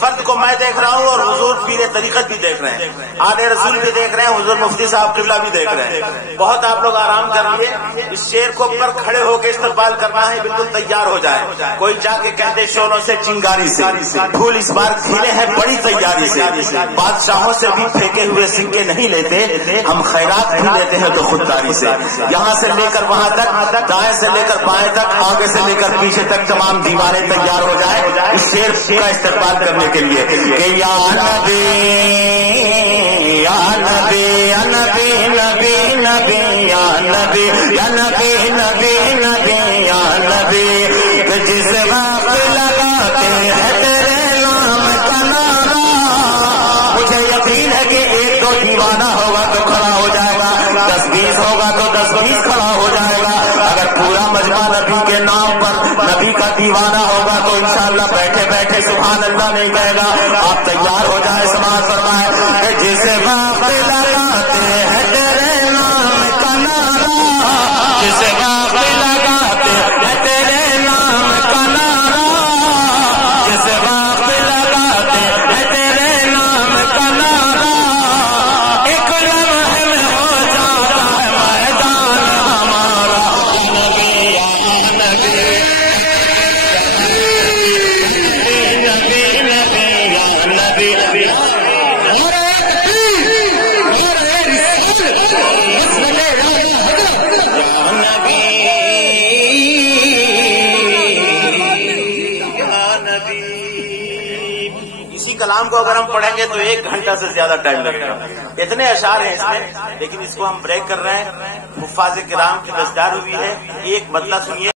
فرد کو میں دیکھ رہا ہوں اور حضور پیر طریقت بھی دیکھ رہے ہیں، آل رسول بھی دیکھ رہے ہیں، حضور مفتی صاحب قبلہ بھی دیکھ رہے ہیں. بہت آپ لوگ آرام کر لیے. اس شیر کو پر کھڑے ہو کے استقبال کرنا ہے، بالکل تیار ہو جائے. کوئی جا کے کہتے شولوں سے چنگاری سے، پھول اس بار کھلے ہیں بڑی تیاری سے. بادشاہوں سے بھی پھینکے ہوئے سکے نہیں لیتے، ہم خیرات بھی لیتے ہیں تو خودداری سے. یہاں سے لے کر وہاں تک، دائیں سے لے کر بائیں تک، آگے سے لے کر پیچھے تک تمام دیواریں تیار ہو جائے اس شیر کا استقبال کرنے کے لیے کہ یا نبی یا نبی یا نبی نبی نبی یا نبی یا نبی نبی نبی یا نبی. جس وقت لگاتے ہیں تیرے نام کا نعرہ، مجھے یقین ہے کہ ایک دو دیوانہ ہوگا تو کھڑا ہو جائے گا، 10-20 ہوگا تو 10-20 کھڑا ہو جائے گا. اگر پورا مجمع نبی کے نام پر نبی کا دیوانہ ہوگا تو انشاءاللہ بیٹھے بیٹھے سبحان اللہ نہیں کہے گا. آپ تیار ہو جائیں، سماعت فرمائے کہ جس وقت لگاتے ہیں تیرے نام کا نعرہ، جس وقت لگاتے ہیں تیرے نام کا نعرہ، جس وقت لگاتے ہیں تیرے نام کا نعرہ، ایک لمحے میں ہو جاتا ہے میدان ہمارا. نبی یا نبی نبی نبی یا نبی نبی کلام کو اگر ہم پڑھیں گے تو 1 گھنٹہ سے زیادہ ٹائم لگے گا. اتنے اشعار ہیں اس میں، لیکن اس کو ہم بریک کر رہے ہیں. حفاظ کرام کی دستار ہوئی ہے. ایک بدلہ سنیے.